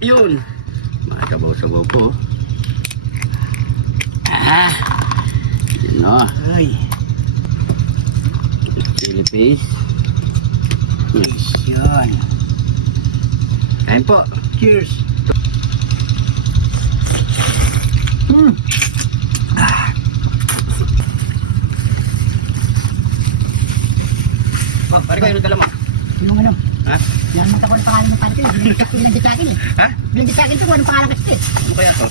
Yun. Mga sabaw-sabaw po. Yun o. Chili paste. Yun. Kain po. Cheers. Oh, pare ko, ano dala mo? Yung ano? Ha? Nakalimutan ko ng pangalan ng pare ko. Binanggit sa akin eh. Ha? Binanggit sa akin ito kung anong pangalan kasi. Ano kaya to?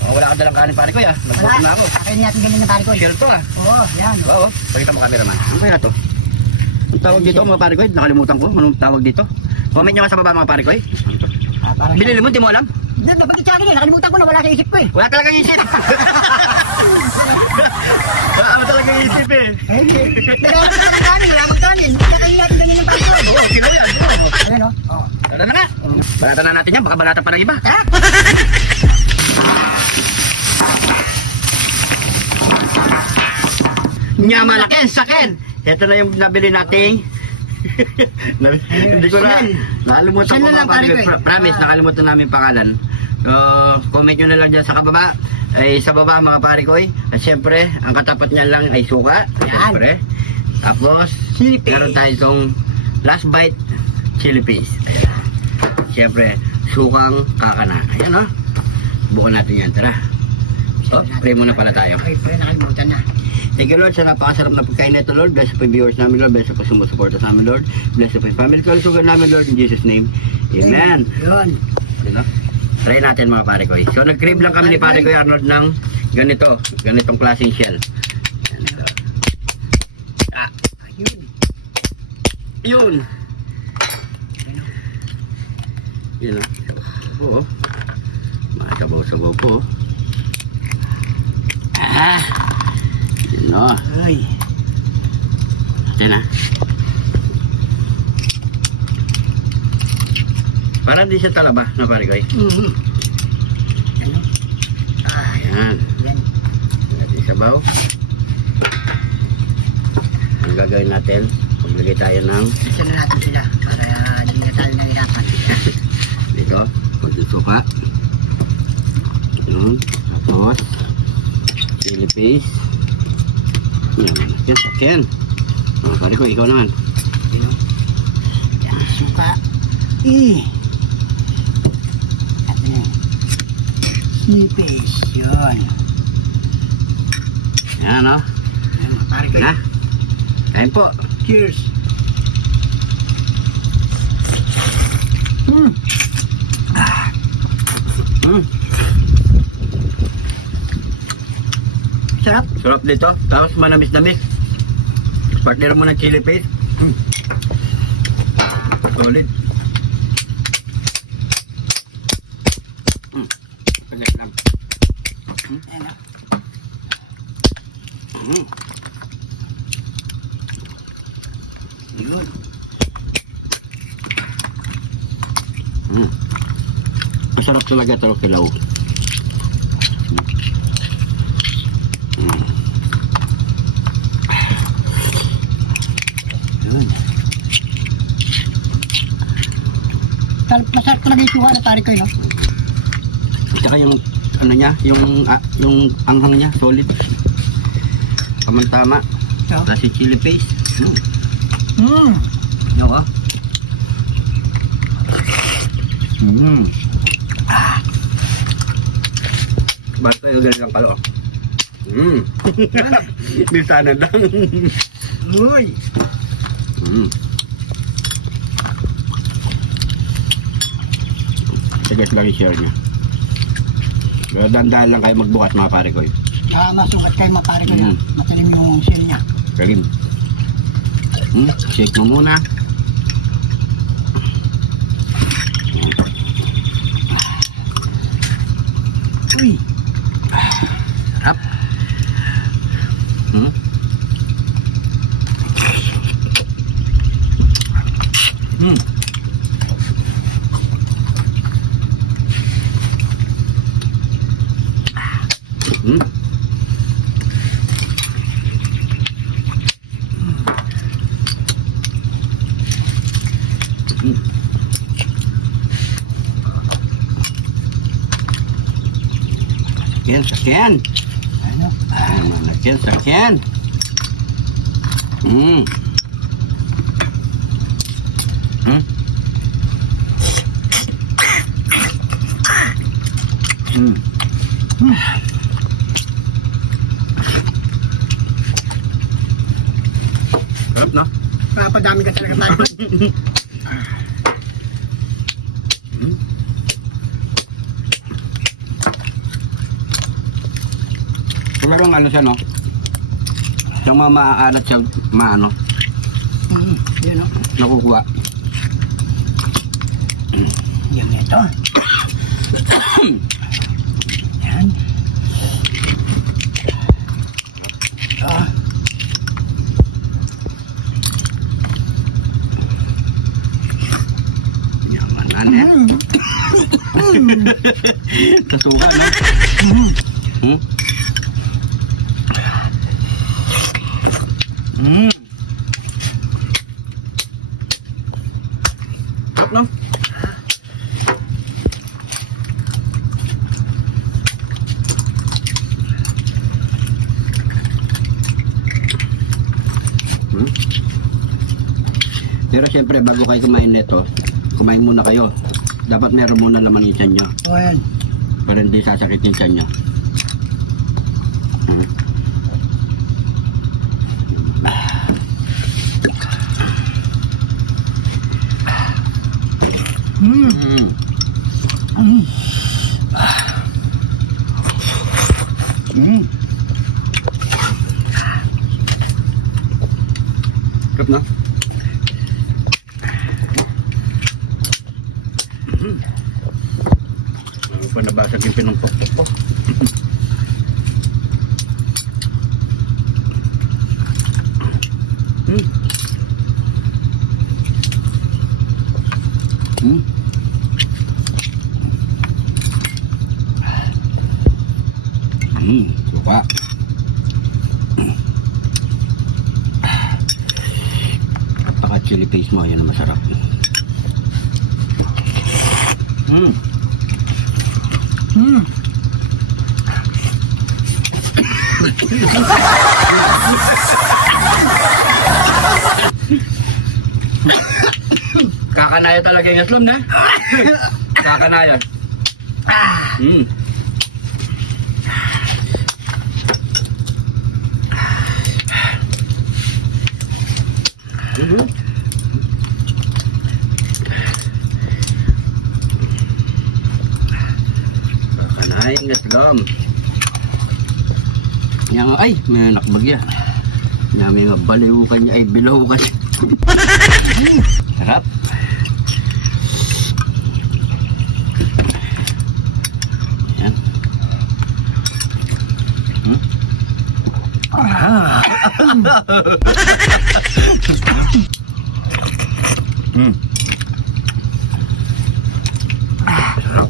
Oh, wala ka dalang kanin pare ko ya. Nagbukas na ako. Kakainin natin ganyan ng pare ko. Share to ah. Oo, yan. Oo. Pakita mo cameraman. Ano kaya to? Ang tawag dito mga pare ko, nakalimutan ko. Anong tawag dito? Comment nyo nga sa baba mga pare ko eh. Parang Binili mo, di mo alam? nabanggit sa akin eh. Nakalimutan ko na wala sa isip ko eh. Wala talagang isip. Wala mo talagang isip eh. Ay, hindi. Naghahanap ka ng kanin. Wala akong kanin. Kakainin natin ganyan ng pare ko. Oo, kilo yan. Ayan o. Oh. Tara na nga. Balatan na natin yan, baka balatan pa ng iba. Ha? Nyamalaki, sakin. Ito na yung nabili nating. Hindi ko na. Nakalimutan Saan ko na lang, mga pare ko. pare ko eh? Promise, nakalimutan namin pangalan. Comment nyo na lang dyan sa kababa. Ay sa baba mga pare ko. At syempre, ang katapat niyan lang ay suka. Syempre. Tapos, meron tayo itong last bite chili paste. Syempre, sukang kakana. Ayan o. Bukan natin yan. Tara. So, pray muna pala tayo. Ay, pre, nakalimutan na. Thank you Lord sa napakasarap na pagkain na ito Lord. Bless po yung viewers namin Lord. Bless po sumusuporta sa amin Lord. Bless po yung family kalusugan namin Lord. In Jesus name. Amen. Yun. Diba? Try natin mga pare ko. So nag-crave lang kami ni pare ko Arnold ng ganito. Ganitong klaseng shell. Ganito. Yun. Yun. Yun o. Oo. Mga sabaw-sabaw po. Yun o. Ay. Ito na. Parang di siya talaba na pare ko. Ano? Ayan. Yan. Natin sabaw. Ang gagawin natin, paglagay tayo ng Isa na natin sila para hindi na tayo nahirapan. dito, konting suka. Yun. Tapos, chili paste. Yan, sakyan. Mga pare ko, ikaw naman. Yan, suka. At yan. Sipis. Yun. Yan o. Yan, mga pare ko. Na. Kain po. Cheers. Sarap. Sarap dito. Tapos manamis-namis. Partner mo ng chili paste. Solid. Saglit lang. Ayan o. Yun. Masarap talaga ito kilaw. Yun. Masarap talaga yung suka na pare ko, no? Tsaka yung ano niya, yung anghang niya, solid. Tama-tama. So, Tapos yung chili paste. Yo ah. Basta yung ganyan kalo. Di sana lang. Uy. Sige, lang i-share niya. Pero dandahan lang kayo magbukas mga pare ko. Masukat kayo mga pare ko na. Matalim yung shell niya. Kalim. Shake mo muna. Uy. Sarap. Sakyan. Ano? Sakyan. Hmm. Hmm. Hmm. Sarap, no? Papadami ka talaga tayo. Pero ano siya, no? Yung mga maaalat siya, maano, Yun o. nakukuha. Yan ito. Yan. Ah. Yaman, ano? Kasuka, no? Hmm? Hmm. Sarap, no? Hmm? Pero syempre bago kayo kumain nito, kumain muna kayo. Dapat meron muna laman yung tiyan nyo O yan. para hindi sasakit yung tiyan nyo. Hmm. Hmm. Hmm. Sarap, no? Ano pa nabasag yung pinumpok-pok ko? Hmm. Hmm. Hmm. Suka. Napaka-chili paste mo. Yan ang masarap. Hmm. Hmm. Kakanaya talaga yung aslom na. Kakanaya. Hmm. Mhm. Kakanaya yung aslom. Yang ay, may nakbagya. Yang may baliw kanya ay bilaw kasi. Sarap. Yan. Hmm? Hmm. Sarap.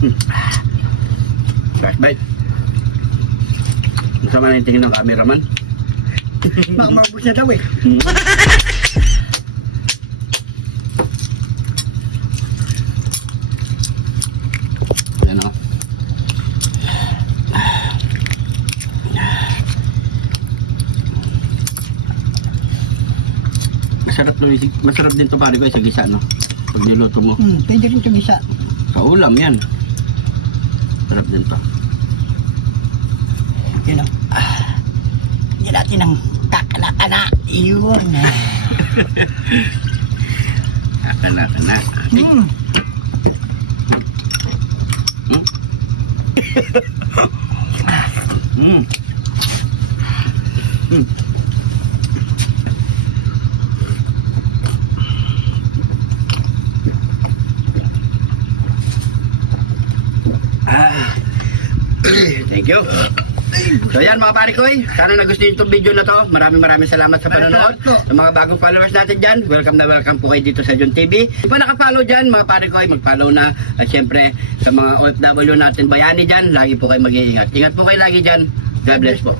Hmm. Last bite. Masama na yung tingin ng cameraman. Baka mabos na daw eh. Hmm. Yan o. Masarap din to pare ko sa gisa, no? Pag niluto mo. Pwede rin tumisa. Sa ulam yan. Sarap din to. Yun o. Hindi natin ang kakala-kala. Yun. Akala-kala. Hmm. Hmm. Hmm. Thank you. So yan mga pare ko, sana nagustuhan itong video na to. Maraming salamat sa panonood. Sa mga bagong followers natin dyan, welcome na welcome po kayo dito sa John TV. Kung pa nakafollow dyan mga pare ko, mag-follow na. At syempre sa mga OFW natin bayani dyan, lagi po kayo mag-iingat. Ingat po kayo lagi dyan. God bless po.